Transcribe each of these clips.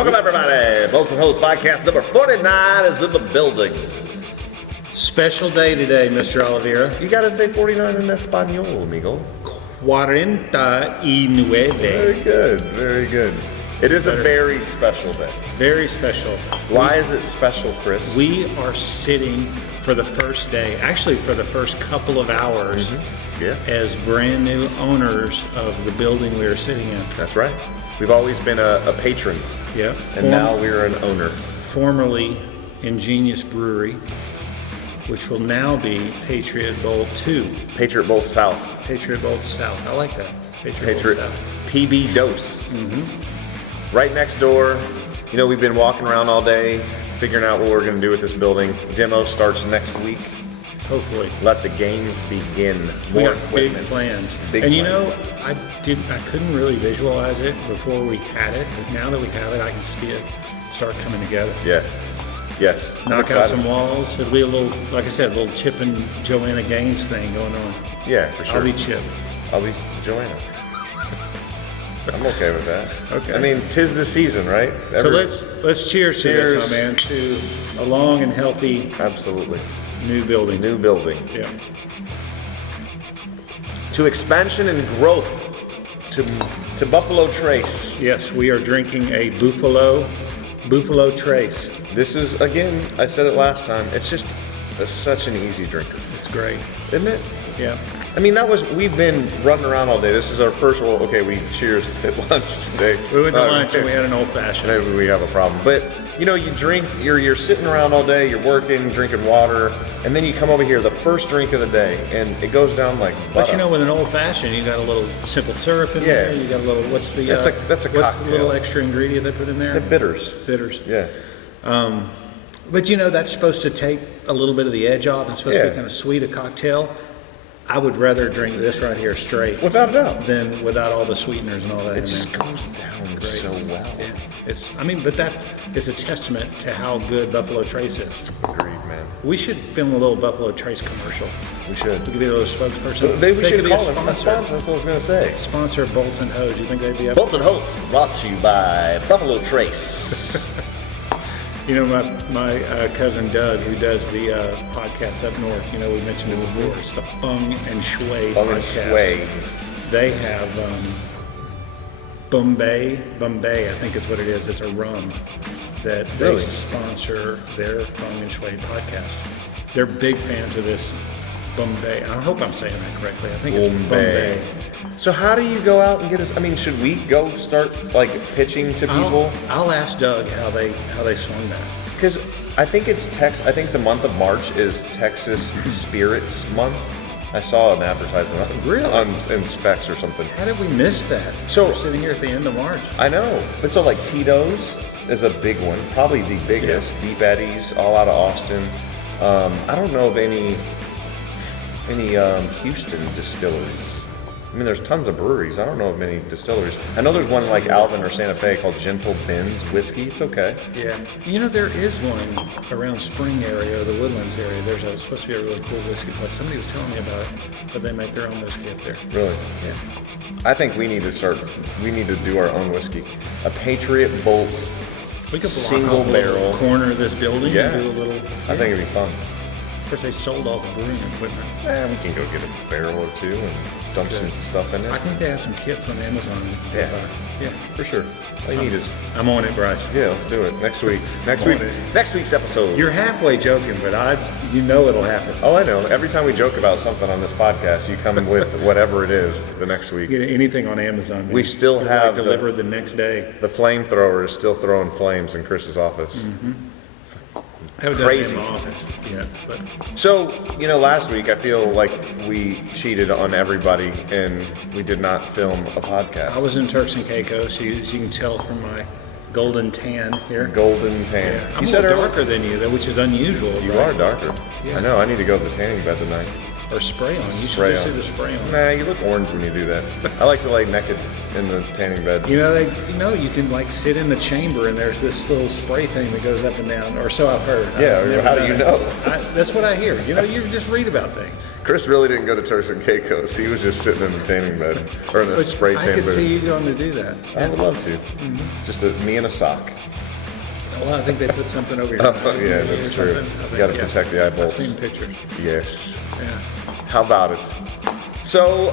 Welcome, everybody. Bolts and Hose podcast number 49 is in the building. Special day today, Mr. Oliveira. You got to say 49 in Espanol, amigo. 49. Very good, very good. It is a very special day. Very special. Why is it special, Chris? We are sitting for the first day, actually for the first couple of hours, as brand new owners of the building we are sitting in. That's right. We've always been a patron. Yeah. And now we're an owner. Formerly Ingenious Brewery, which will now be Patriot Bowl 2. Patriot Bowl South. Patriot Bowl South. I like that. Patriot Bowl South. PB Dose. Mm-hmm. Right next door. You know, we've been walking around all day, figuring out what we're going to do with this building. Demo starts next week. Hopefully. Let the games begin. We got big plans. You know, I couldn't really visualize it before we had it, but now that we have it, I can see it start coming together. Yeah. Yes. Knock out some walls. It'll be a little, like I said, a little Chip and Joanna Gaines thing going on. Yeah, for sure. I'll be Chip. I'll be Joanna. I'm okay with that. Okay. I mean, 'tis the season, right? So let's cheers to this, my man, to a long and healthy absolutely new building. New building. Yeah. To expansion and growth. To Buffalo Trace. Yes, we are drinking a Buffalo Trace. This is, again, I said it last time, it's just such an easy drinker. It's great. Isn't it? Yeah. I mean, we've been running around all day. This is our first, we cheers at lunch today. We went to lunch and we had an old fashioned. Maybe we have a problem. But, you know, you drink, you're sitting around all day, you're working, drinking water, and then you come over here, the first drink of the day, and it goes down like butter. But you know, with an old fashioned, you got a little simple syrup in there. You got a little, that's a what's cocktail. The little extra ingredient they put in there? The bitters. Yeah. But you know, that's supposed to take a little bit of the edge off. It's supposed to be kind of sweet, a cocktail. I would rather drink this right here straight. Without a doubt. Than without all the sweeteners and all that. It just goes down so well. Yeah. But that is a testament to how good Buffalo Trace is. Agreed, man. We should film a little Buffalo Trace commercial. We should. We could be a little spokesperson. We should call them a sponsor. That's what I was going to say. Sponsor Bolts and Hose. You think they'd be up? Bolts and Hose brought to you by Buffalo Trace. You know, my cousin Doug, who does the podcast up north, you know, we mentioned it before, it's the Fung and Shui podcast. They have Bombay, I think is what it is. It's a rum that they sponsor their Fung and Shui podcast. They're big fans of this Bombay. I hope I'm saying that correctly. I think it's Bombay. So how do you go out and get us? I mean, should we go start like pitching to people? I'll ask Doug how they swung that. Because I think I think the month of March is Texas Spirits Month. I saw an advertisement in Specs or something. How did we miss that? So we're sitting here at the end of March. I know, but so like Tito's is a big one, probably the biggest. Yeah. Deep Eddies, all out of Austin. I don't know of any Houston distilleries. I mean, there's tons of breweries. I don't know of many distilleries. I know there's one like Alvin or Santa Fe called Gentle Ben's Whiskey. It's okay. Yeah. You know, there is one around Spring area or the Woodlands area. There's supposed to be a really cool whiskey place. Somebody was telling me about it, but they make their own whiskey up there. Really? Yeah. I think we need to do our own whiskey. A Patriot Bolt single barrel. Corner of this building and do a little. I think it'd be fun. Of course, they sold all the brewing equipment. We can go get a barrel or two and dump some stuff in it. I think they have some kits on Amazon. Yeah, for sure. All you need is... I'm on it, Bryce. Yeah, let's do it. Next week's episode. You're halfway joking, but you know it'll happen. Oh, I know. Every time we joke about something on this podcast, you come with whatever it is the next week. Get anything on Amazon. Man. We still have delivered the next day. The flamethrower is still throwing flames in Chris's office. Mm-hmm. I haven't Crazy. done it in my office yet, but. So, you know, last week I feel like we cheated on everybody and we did not film a podcast. I was in Turks and Caicos, so you can tell from my golden tan here. Golden tan. Yeah. I'm a little darker than you, though, which is unusual. You are darker. Yeah. I know. I need to go to the tanning bed tonight. Or spray on. You Spray should on. just spray on. Nah, you look orange when you do that. I like to lay naked in the tanning bed. You know, you can like sit in the chamber and there's this little spray thing that goes up and down, or so I've heard. Yeah, how do you know? That's what I hear. You know, you just read about things. Chris really didn't go to Turks and Caicos. He was just sitting in the tanning bed, or in the spray tan I could booth. see you going to do that. I would love to. Just me and a sock. Well, I think they put something over your Oh, yeah, that's true. You got to protect the eyeballs. I've seen pictures. Yes. Yeah. How about it? So,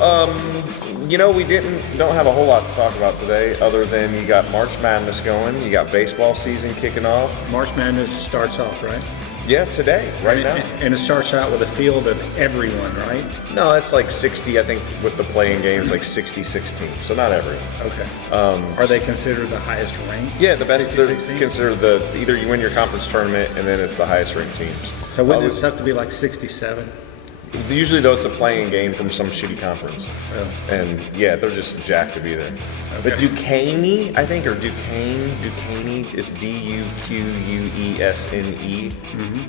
we don't have a whole lot to talk about today, other than you got March Madness going, you got baseball season kicking off. March Madness starts off, right? Yeah, today, right now. And it starts out with a field of everyone, right? No, it's like 60, I think, with the playing games, like 66 teams, so not everyone. Okay. Are they considered the highest ranked? Yeah, the best, 60, they're 16? considered either you win your conference tournament and then it's the highest ranked teams. So wouldn't it have to be like 67? Usually, though, it's a playing game from some shitty conference. Oh. And yeah, they're just jacked to be there. Okay. But Duquesne, I think, or Duquesne, it's Duquesne,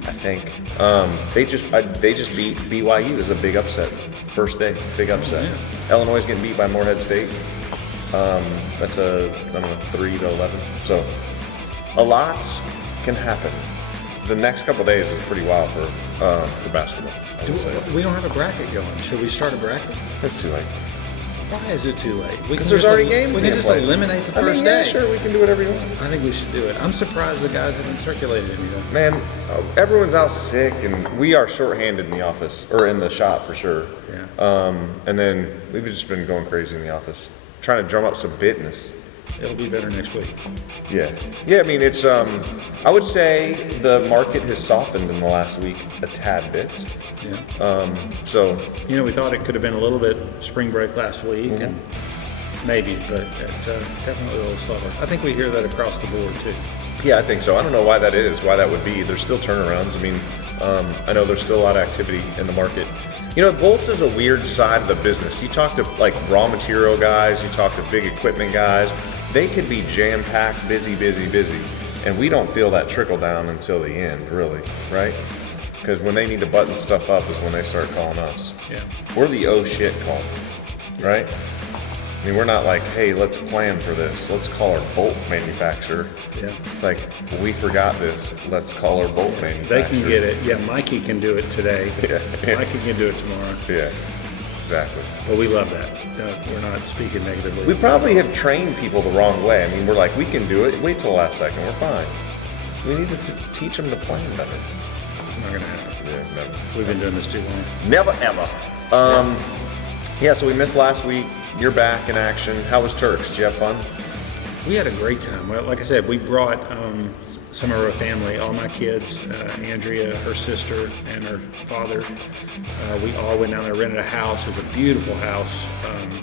I think. They just beat BYU. It was a big upset. First day, big upset. Yeah. Illinois is getting beat by Morehead State. That's 3-11. So a lot can happen. The next couple of days is pretty wild for basketball. We don't have a bracket going. Should we start a bracket? It's too late. Why is it too late? Because there's already games. We can just eliminate the first day. Yeah, sure, we can do whatever you want. I think we should do it. I'm surprised the guys haven't circulated anything. Man, everyone's out sick, and we are shorthanded in the office, or in the shop for sure. Yeah. And then we've just been going crazy in the office, trying to drum up some business. It'll be better next week. Yeah. I mean, it's. I would say the market has softened in the last week a tad bit. Yeah. So. We thought it could have been a little bit spring break last week, and maybe, but it's definitely a little slower. I think we hear that across the board too. Yeah, I think so. I don't know why that is, why that would be. There's still turnarounds. I mean, I know there's still a lot of activity in the market. Bolts is a weird side of the business. You talk to like raw material guys, you talk to big equipment guys, they could be jam-packed, busy, and we don't feel that trickle down until the end, really, right? Because when they need to button stuff up is when they start calling us. Yeah. We're the oh shit call, right? I mean, we're not like, hey, let's plan for this. Let's call our bolt manufacturer. Yeah. It's like, we forgot this. Let's call our bolt manufacturer. They can get it. Yeah, Mikey can do it today. Yeah. Mikey can do it tomorrow. Yeah, exactly. But we love that. We're not speaking negatively. We probably have trained people the wrong way. I mean, we're like, we can do it. Wait till the last second. We're fine. We need to teach them to plan better. It's not going to happen. Yeah, never. We've been doing this too long. Never, ever. Yeah, so we missed last week. You're back in action. How was Turks? Did you have fun? We had a great time. Well, like I said, we brought some of our family, all my kids, Andrea, her sister, and her father. We all went down there, rented a house. It was a beautiful house.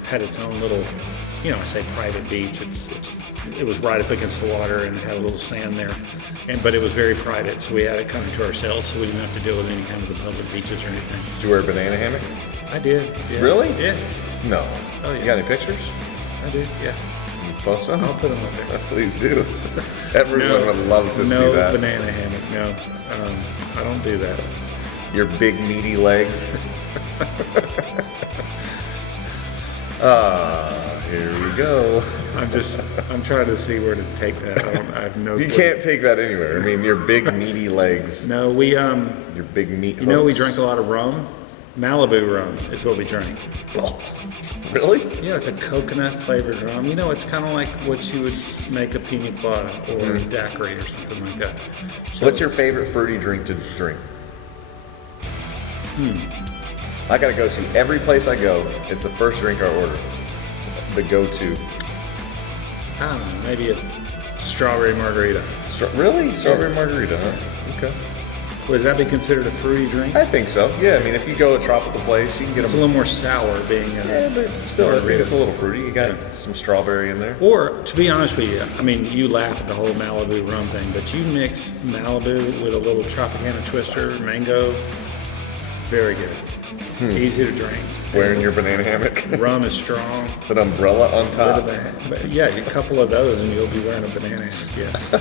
Had its own little, I say private beach. It was right up against the water and had a little sand there. But it was very private, so we had it coming to ourselves, so we didn't have to deal with any kind of the public beaches or anything. Did you wear a banana hammock? I did. Yeah. Really? Yeah. No. Oh, yeah. You got any pictures? I did, yeah. You post some? I'll put them up there. Please do. Everyone would love to see that. No banana hammock, no. I don't do that. Your big meaty legs. Here we go. I'm trying to see where to take that. I have no You clue. can't take that anywhere. I mean, your big meaty legs. No, we Your big meat we hooks. drank a lot of rum. Malibu rum is what we drank. Oh, really? Yeah, it's a coconut flavored rum. It's kind of like what you would make a pina colada or daiquiri or something like that. So, What's your favorite fruity drink to drink? I gotta go to every place I go. It's the first drink I order. It's the go-to. I don't know, maybe a strawberry margarita. Really? Strawberry margarita, huh? Okay. Would that be considered a fruity drink? I think so. Yeah, I mean, if you go to a tropical place, you can get It's a them. little more sour being Yeah, but still, I think it's a little fruity. You got Yeah. some strawberry in there. Or, to be honest with you, I mean, you laugh at the whole Malibu rum thing, but you mix Malibu with a little Tropicana Twister, mango, very good. Easy to drink. Wearing your banana hammock. Rum is strong. An umbrella on top. But yeah, a couple of those and you'll be wearing a banana hammock, yes.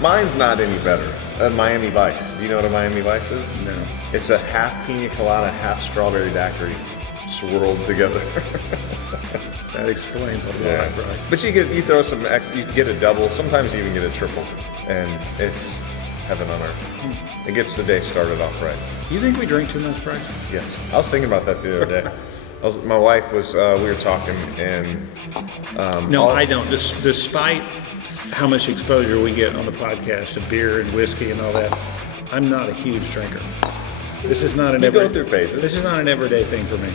Mine's not any better. Miami Vice. Do you know what a Miami Vice is? No. It's a half pina colada, half strawberry daiquiri swirled together. That explains a lot of price. But you throw some, you get a double, sometimes you even get a triple, and it's heaven on earth. It gets the day started off right. You think we drink too much, Bryce? Yes. I was thinking about that the other day. My wife was, we were talking, and No, I don't. Despite how much exposure we get on the podcast to beer and whiskey and all that, I'm not a huge drinker. This is not an go through phases. This is not an everyday thing for me.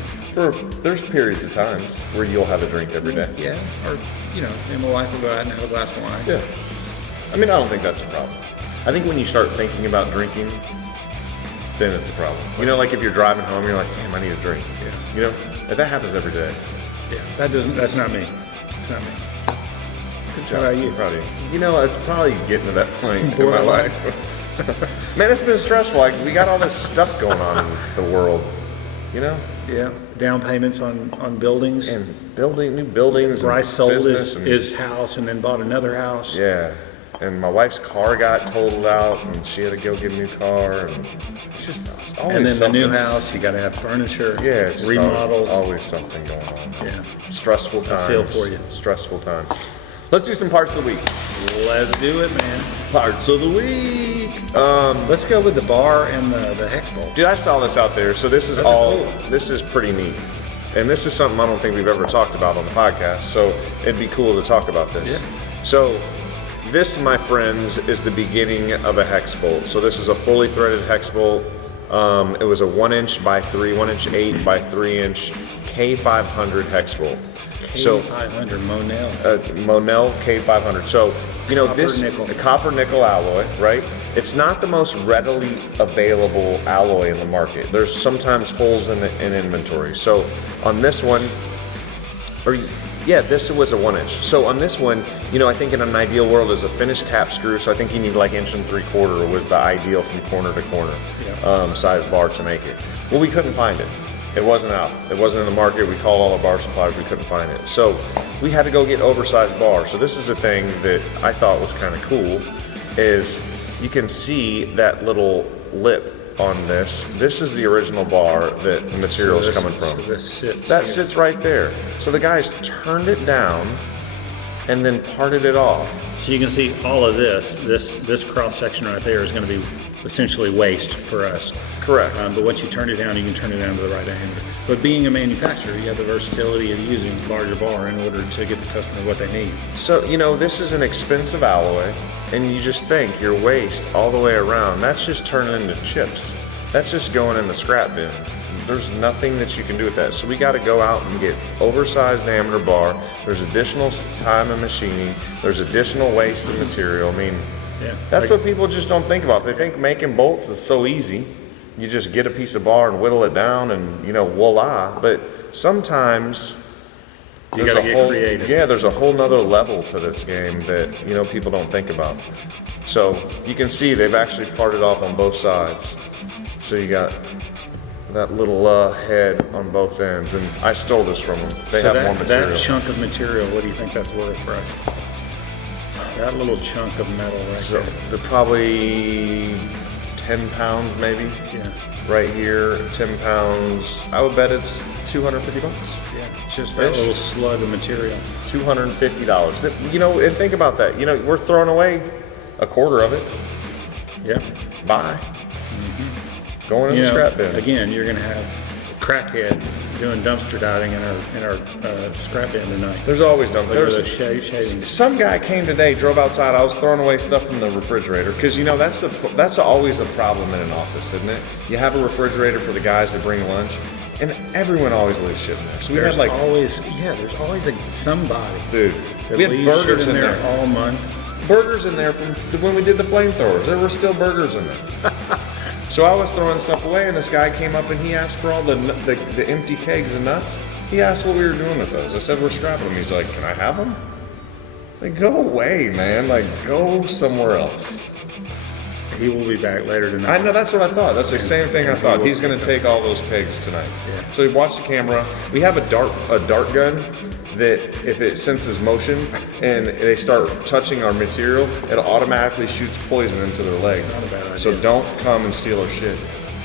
There's periods of times where you'll have a drink every day. Yeah, or me and my wife will go out and have a glass of wine. Yeah. I mean, I don't think that's a problem. I think when you start thinking about drinking, then it's a problem. Like if you're driving home, you're like, damn, I need a drink. Yeah. That happens every day. Yeah, that's not me. It's not me. Good job. How about you? Proud of you. It's probably getting to that point in my life. Man, it's been stressful. Like, we got all this stuff going on in the world, Yeah, down payments on buildings. And new buildings. Bryce sold business his house and then bought another house. Yeah, and my wife's car got totaled out, and she had to go get a new car, and it's always and then something. the new house, you got to have furniture. Yeah, it's just remodels. always something going on. Yeah, stressful times. I feel for you. Stressful times. Let's do some parts of the week. Let's do it, man. Parts of the week. Let's go with the bar and the hex bolt. Dude, I saw this out there. So this is This is pretty neat, and this is something I don't think we've ever talked about on the podcast. So it'd be cool to talk about this. Yeah. So this, my friends, is the beginning of a hex bolt. So this is a fully threaded hex bolt. It was a 1" by 3, 1" 8 by 3" K500 hex bolt. K500 Monel. Monel K500. So, nickel. The copper nickel alloy, right? It's not the most readily available alloy in the market. There's sometimes holes in inventory. So on this one, this was a 1". So on this one, I think in an ideal world is a finished cap screw. So I think you need like 1¾ inch was the ideal from corner to corner size bar to make it. Well, we couldn't find it. It wasn't out. It wasn't in the market. We called all the bar suppliers. We couldn't find it. So we had to go get oversized bar. So this is a thing that I thought was kind of cool, is you can see that little lip on this. This is the original bar that the material is coming from. So this sits right there. So the guys turned it down and then parted it off. So you can see all of this cross section right there is going to be essentially waste for us. Correct. But once you turn it down, you can turn it down to the right diameter. But being a manufacturer, you have the versatility of using larger bar in order to get the customer what they need. So, this is an expensive alloy, and you just think your waste all the way around, that's just turning into chips. That's just going in the scrap bin. There's nothing that you can do with that. So we got to go out and get oversized diameter bar. There's additional time in machining. There's additional waste of material. I mean, that's what people just don't think about. They think making bolts is so easy. You just get a piece of bar and whittle it down and, voila. But sometimes you got to get creative. Yeah, there's a whole nother level to this game that, people don't think about. So you can see they've actually parted off on both sides. So you got that little head on both ends, and I stole this from them. They have more material. That chunk of material, what do you think that's worth, Bryce? That little chunk of metal right there. They're probably 10 pounds maybe. Yeah. Right here, 10 pounds. I would bet it's $250. Yeah, just that little slug of material. $250. And think about that. We're throwing away a quarter of it. Yeah. Bye. Going in the scrap bin. Again, you're going to have a crackhead doing dumpster diving in our scrap bin tonight. There's always dumpster. Shavings. Some guy came today, drove outside. I was throwing away stuff from the refrigerator because that's always a problem in an office, isn't it? You have a refrigerator for the guys that bring lunch, and everyone always leaves shit in there. So there's always somebody. Dude, that we had leaves burgers shit in there all month. Burgers in there from when we did the flamethrowers. There were still burgers in there. So I was throwing stuff away, and this guy came up and he asked for all the empty kegs of nuts. He asked what we were doing with those. I said, we're scrapping them. He's like, can I have them? I said, go away, man. Like, go somewhere else. He will be back later tonight. I know, that's what I thought. That's the same thing I thought. He's going to take all those pigs tonight. Yeah. So we watch the camera. We have a dart gun that if it senses motion and they start touching our material, it automatically shoots poison into their leg. That's not a bad idea. So don't come and steal our shit.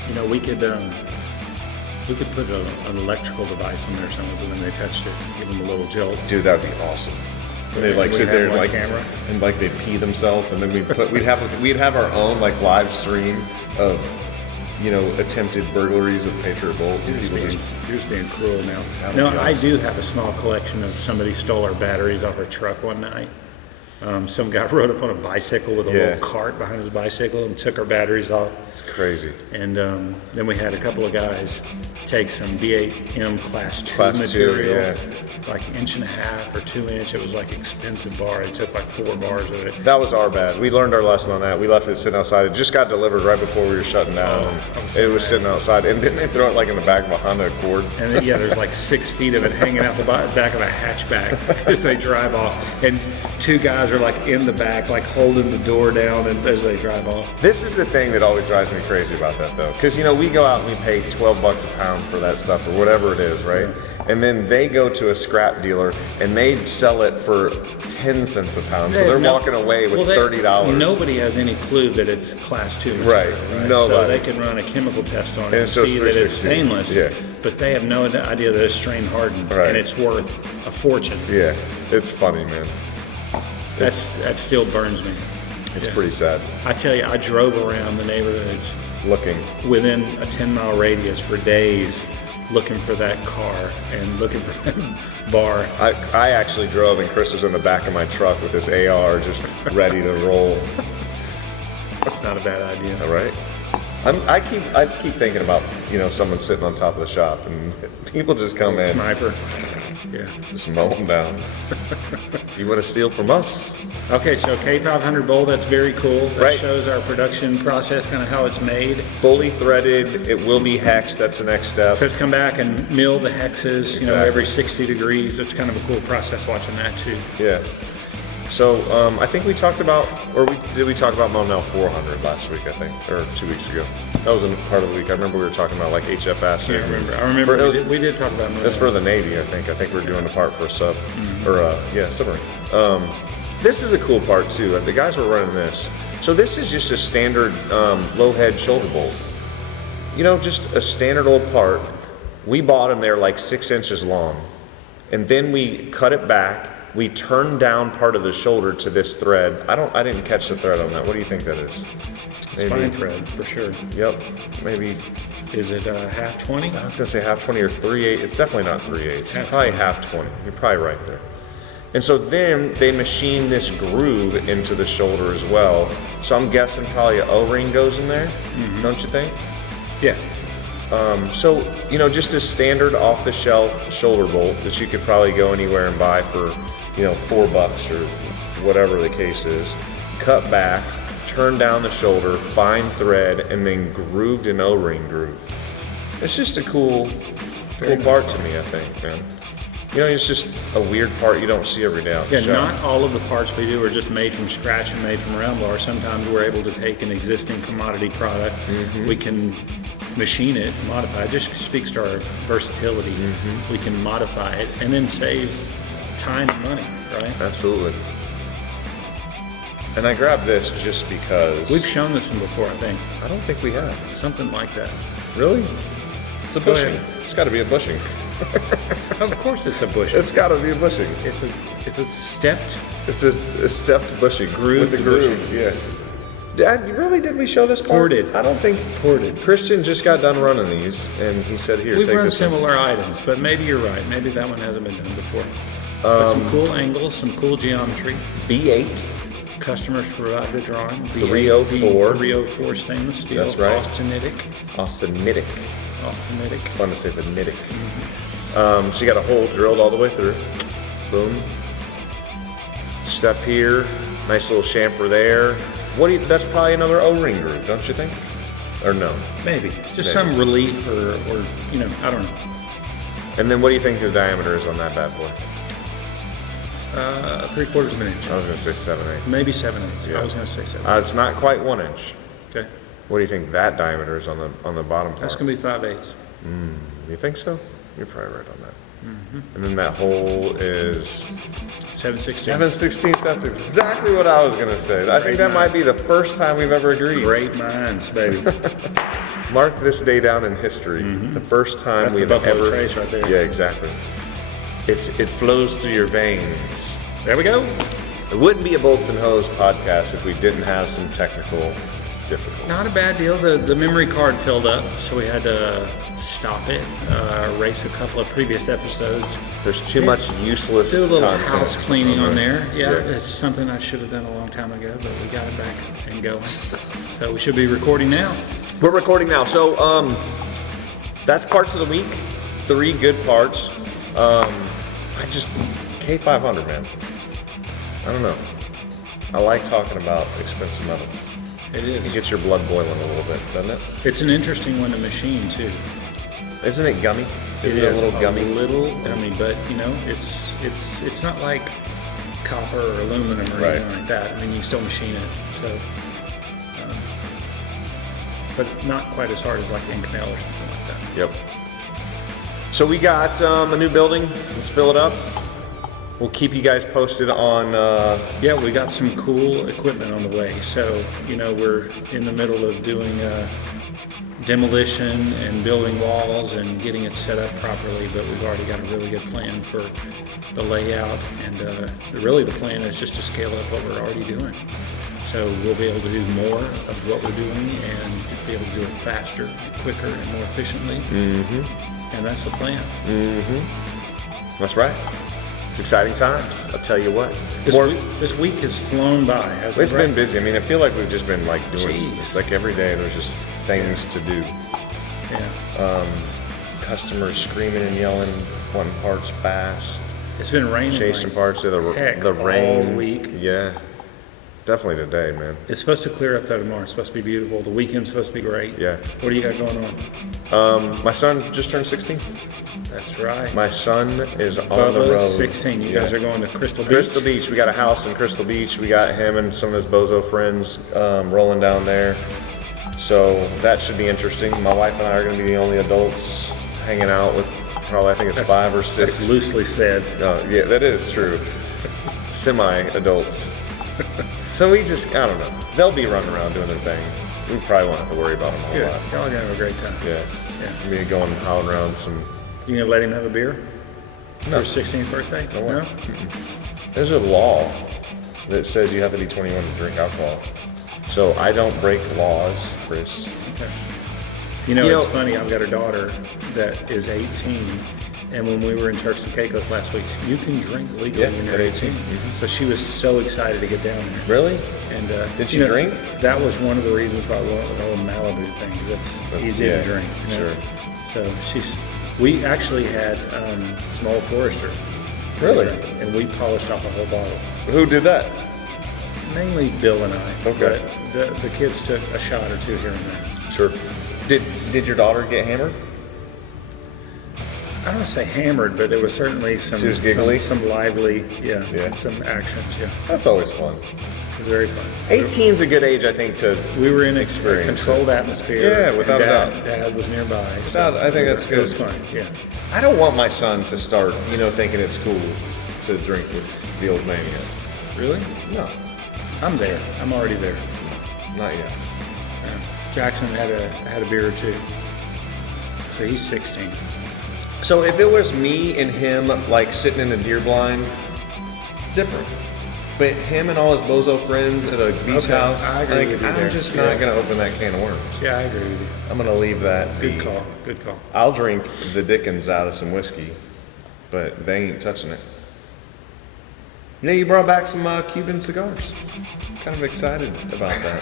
You know, we could put an electrical device in there somewhere so when they touched it, give them a little jolt. Dude, that'd be awesome. And they like sit there and like camera. and like they pee themselves, and then we'd have our own like live stream of, you know, attempted burglaries of Patriot Bolt. You're just being cruel now. That'd No, be I awesome. do have a small collection of somebody stole our batteries off our truck one night. Some guy rode up on a bicycle with a little cart behind his bicycle and took our batteries off. It's crazy. And then we had a couple of guys take some B8M Class 2 Class 2, material, like 1.5 or 2 inch. It was like expensive bar. They took like 4 bars of it. That was our bad. We learned our lesson on that. We left it sitting outside. It just got delivered right before we were shutting down. It was sitting outside. And didn't they throw it like in the back of a Honda Accord? And then, there's like 6 feet of it hanging out the back of a hatchback as they drive off. And 2 guys are like in the back, like holding the door down and as they drive off. This is the thing that always drives me crazy about that, though. Because, you know, we go out and we pay $12 a pound for that stuff or whatever it is, right? Yeah. And then they go to a scrap dealer and they sell it for 10 cents a pound. So they're walking away with $30. Nobody has any clue that it's Class 2 material, right? Nobody. So they can run a chemical test on it and see that it's stainless. Yeah. But they have no idea that it's strain hardened, and it's worth a fortune. Yeah, it's funny, man. That still burns me. It's pretty sad. I tell you, I drove around the neighborhoods looking within a 10-mile radius for days, looking for that car and looking for that bar. I actually drove, and Chris was in the back of my truck with his AR just ready to roll. It's not a bad idea. All right. I keep thinking about, you know, someone sitting on top of the shop and people just come in. Sniper. Yeah. Just mow them down. You want to steal from us? Okay, so K500 bolt, that's very cool. That shows our production process, kind of how it's made. Fully threaded. It will be hexed. That's the next step. So come back and mill the hexes, you know, every 60 degrees. It's kind of a cool process watching that too. Yeah. So I think we talked about, did we talk about Monel 400 last week, I think, or 2 weeks ago? That was in part of the week. I remember we were talking about like HFS. Yeah, I remember we did talk about Monel. That's for the Navy, I think. I think we were doing the part for a sub, or submarine. This is a cool part too. The guys were running this. So this is just a standard low head shoulder bolt. You know, just a standard old part. We bought them, they're like 6 inches long. And then we cut it back. We turned down part of the shoulder to this thread. I didn't catch the thread on that. What do you think that is? It's fine thread, for sure. Yep, maybe. Is it half 20? I was gonna say half 20 or 3/8. It's definitely not 3/8. It's probably half 20. You're probably right there. And so then they machine this groove into the shoulder as well. So I'm guessing probably an O-ring goes in there, don't you think? Yeah. So, you know, just a standard off-the-shelf shoulder bolt that you could probably go anywhere and buy for, you know, $4 or whatever the case is. Cut back, turn down the shoulder, fine thread, and then grooved an O-ring groove. It's just a cool part to me, I think, man. You know, it's just a weird part you don't see every day out the shop. Not all of the parts we do are just made from scratch and made from round bar. Sometimes we're able to take an existing commodity product. We can machine it, modify it. Just speaks to our versatility. We can modify it and then save time and money, right? Absolutely. And I grabbed this just because... We've shown this one before, I think. I don't think we have. Something like that. Really? It's a bushing. It's got to be a bushing. Of course it's a bushing. It's got to be a bushing. It's a stepped... It's a stepped bushing. Grooved with the groove, yeah. Dad, did we show this part? Ported. I don't think ported. Christian just got done running these, and he said, "Here, We've take run this." Similar items, but maybe you're right. Maybe that one hasn't been done before. But some cool angles, some cool geometry. B8. Customers provided a drawing. 304. 304 stainless steel. That's right. Austenitic. Fun to say the nittick. So you got a hole drilled all the way through. Boom. Step here. Nice little chamfer there. That's probably another O-ring groove, don't you think? Or no? Maybe. Just some relief or, you know, I don't know. And then what do you think the diameter is on that bad boy? 3/4 of an inch. I was going to say 7/8. Maybe 7/8. Yeah. I was going to say 7/8. It's not quite 1 inch. Okay. What do you think that diameter is on the bottom part? That's going to be 5/8. You think so? You're probably right on that. And then that hole is 7/16. 7/16. That's exactly what I was gonna say. I think that might be the first time we've ever agreed. Great minds, baby. Mark this day down in history. The first time That's the we've Buffalo ever. Trace right there. Yeah, exactly. It flows through your veins. There we go. It wouldn't be a Bolts and Hose podcast if we didn't have some technical difficulties. Not a bad deal. The memory card filled up, so we had to stop it, erase a couple of previous episodes. There's too much useless Do a little content house cleaning on there. Yeah, Yeah. it's something I should have done a long time ago, but we got it back and going. So we should be recording now. We're recording now. So that's parts of the week. 3 good parts. K500, man. I don't know. I like talking about expensive metal. It It is. gets your blood boiling a little bit, doesn't it? It's an interesting one to machine too. Isn't it gummy? It Isn't is a little gummy? little gummy, but you know, it's not like copper or aluminum or Right. anything like that. I mean, you can still machine it. So, but not quite as hard as like Inconel or something like that. Yep. So we got a new building. Let's fill it up. We'll keep you guys posted on. Yeah, we got some cool equipment on the way. So, you know, we're in the middle of doing demolition and building walls and getting it set up properly, but we've already got a really good plan for the layout. And really the plan is just to scale up what we're already doing. So we'll be able to do more of what we're doing and be able to do it faster, quicker, and more efficiently. Mm-hmm. And that's the plan. Mm-hmm. That's right. It's exciting times. I'll tell you what. This week has flown by, hasn't it? It's been busy. I mean, I feel like we've just been like doing. Jeez. It's like every day there's just things to do. Yeah. Customers screaming and yelling, wanting parts fast, It's been raining. chasing like parts of heck the rain. all week. Yeah, definitely today, man. It's supposed to clear up though tomorrow. It's supposed to be beautiful. The weekend's supposed to be great. Yeah. What do you got going on? My son just turned 16. That's right. My son is on the Bubba's road. 16. You guys are going to Crystal Beach? Crystal Beach. We got a house in Crystal Beach. We got him and some of his bozo friends rolling down there. So that should be interesting. My wife and I are going to be the only adults hanging out with probably, I think it's 5 or 6. That's loosely said. Yeah, that is true. Semi-adults. So we just, I don't know. They'll be running around doing their thing. We probably won't have to worry about them a whole Good. lot. Y'all are going to have a great time. Yeah. Yeah. Maybe going and howling around some. You going to let him have a beer? No. For his 16th birthday? No way. No? There's a law that says you have to be 21 to drink alcohol. So I don't break laws, Chris. Okay. You know, it's funny. I've got a daughter that is 18, and when we were in Turks and Caicos last week, you can drink legally when you're at 18. 18. Mm-hmm. So she was so excited to get down there. Really? And Did she you know, drink? That was one of the reasons why we went with the whole Malibu thing. 'Cause that's easy to drink. You know? Sure. So we actually had some Old Forester. Really? And we polished off a whole bottle. Who did that? Mainly Bill and I. Okay. But the kids took a shot or two here and there. Sure. Did your daughter get hammered? I don't want to say hammered, but there was certainly some. She was giggly? Some lively, Yeah. some actions, yeah. That's always fun. It was very fun. 18's a good age, I think, to. We were in a Experience controlled atmosphere. Yeah, without and a doubt. Dad was nearby. I think that's It good. was fun, yeah. I don't want my son to start, thinking it's cool to drink with the old man yet. Really? No, I'm there. I'm already there. not yet. Yeah. Jackson had a beer or two. So he's 16. So if it was me and him, like sitting in a deer blind, different. But him and all his bozo friends at a beach Okay, house, I agree with you I'm there. just not going to open that can of worms. Yeah, I agree with you. I'm going to leave that be. Good call. Good call. I'll drink the dickens out of some whiskey, but they ain't touching it. You brought back some Cuban cigars. Kind of excited about that.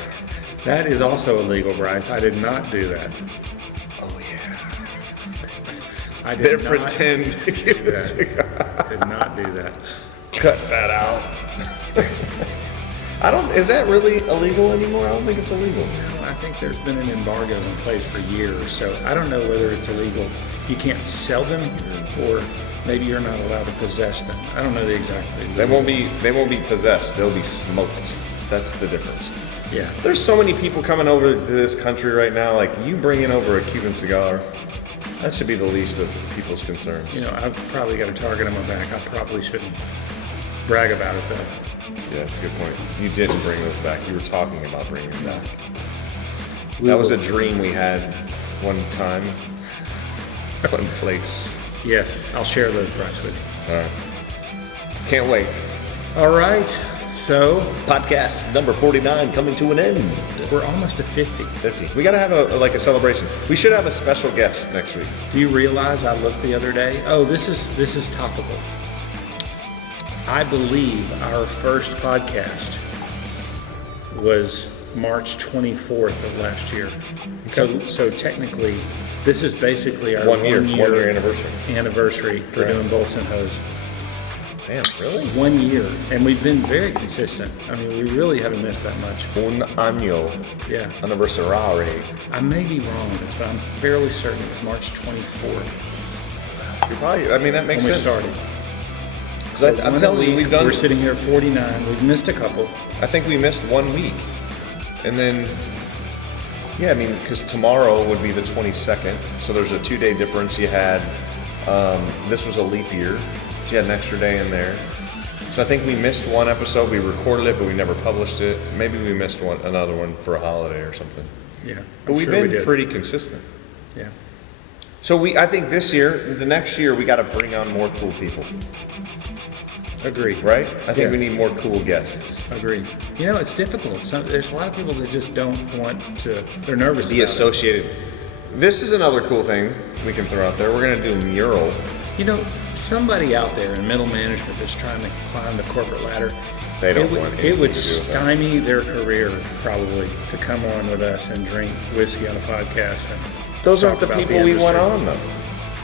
That is also illegal, Bryce. I did not do that. Oh yeah. I They're did not. pretend Cuban Yeah. cigar. Did not do that. Cut that out. Is that really illegal anymore? I don't think it's illegal. No, I think there's been an embargo in place for years, so I don't know whether it's illegal. You can't sell them here, or maybe you're not allowed to possess them. I don't know the exact thing. They won't be possessed. They'll be smoked. That's the difference. Yeah. There's so many people coming over to this country right now. Like, you bringing over a Cuban cigar, that should be the least of people's concerns. You know, I've probably got a target on my back. I probably shouldn't brag about it, though. Yeah, that's a good point. You didn't bring those back. You were talking about bringing them back. That was a dream we had one time, one place. Yes, I'll share those rights with you. All right. Can't wait. All right, so Podcast number 49 coming to an end. we're almost to 50. 50. We got to have a celebration. We should have a special guest next week. Do you realize I looked the other day? Oh, this is topical. I believe our first podcast was March 24th of last year. So technically, this is basically our one year anniversary for Right. doing bolts and hose. Damn, really? 1 year, and we've been very consistent. I mean, we really haven't missed that much. Un año Yeah, anniversary. I may be wrong on this, but I'm fairly certain it's March 24th You're probably, I mean, that makes when we sense. started. Because I'm telling you, we've done. We're sitting here at 49. We've missed a couple. I think we missed 1 week. And then, yeah, I mean, because tomorrow would be the 22nd. So there's a 2-day difference. You had, this was a leap year. So you had an extra day in there. So I think we missed one episode. We recorded it, but we never published it. Maybe we missed another one for a holiday or something. Yeah, But we've been pretty consistent. Yeah. So I think this year, the next year, we got to bring on more cool people, Agree. right? I think Yeah. we need more cool guests. Agree. You know, it's difficult. There's a lot of people that just don't want to. They're nervous. Be about associated. This is another cool thing we can throw out there. We're gonna do a mural. it. You know, somebody out there in middle management that's trying to climb the corporate ladder. They don't it would, want It anything would to do with us. stymie their career probably to come on with us and drink whiskey on a podcast. And Those talk aren't the about people we want industry. on, though.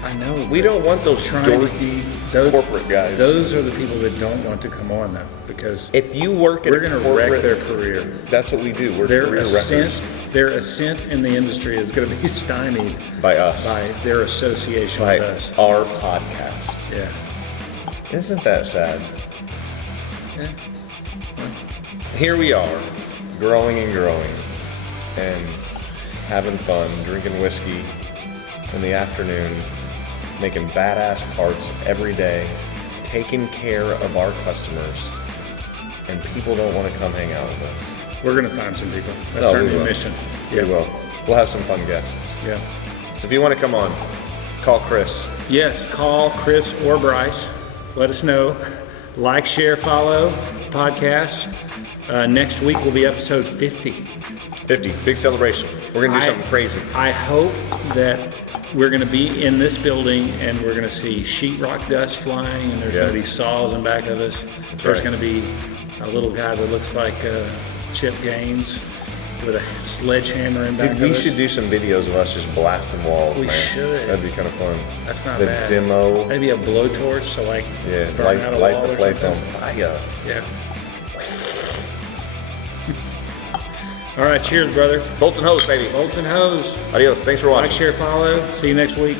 I know. We but don't want those trying to dorky those corporate guys. Those are the people that don't want to come on though, because If you work at we're a going to wreck corporate, their career. that's what we do. We're Their career ascent, wreckers their ascent in the industry is going to be stymied by us, by their association by with us. our podcast. Yeah. Isn't that sad? Yeah. Here we are, growing and growing, and having fun, drinking whiskey in the afternoon, making badass parts every day, taking care of our customers, and people don't want to come hang out with us. We're going to find some people. That's No, our we new will. mission. We will. We'll have some fun guests. Yeah. So if you want to come on, call Chris. Yes, call Chris or Bryce. Let us know. Like, share, follow podcast. Next week will be episode 50. 50, big celebration. We're going to do something crazy. I hope that we're going to be in this building and we're going to see sheetrock dust flying and there's Yeah. going to be saws in back of us. There's right. going to be a little guy that looks like Chip Gaines with a sledgehammer in back Dude, of we us. should do some videos of us just blasting walls, We man. should. That'd be kind of fun. That's not the bad. demo. Maybe a blowtorch, so like Yeah, burn out a light wall the or place on something. fire. Yeah. All right, cheers, brother. Bolts and hose, baby. Bolts and hose. Adios. Thanks for watching. Like, share, follow. See you next week.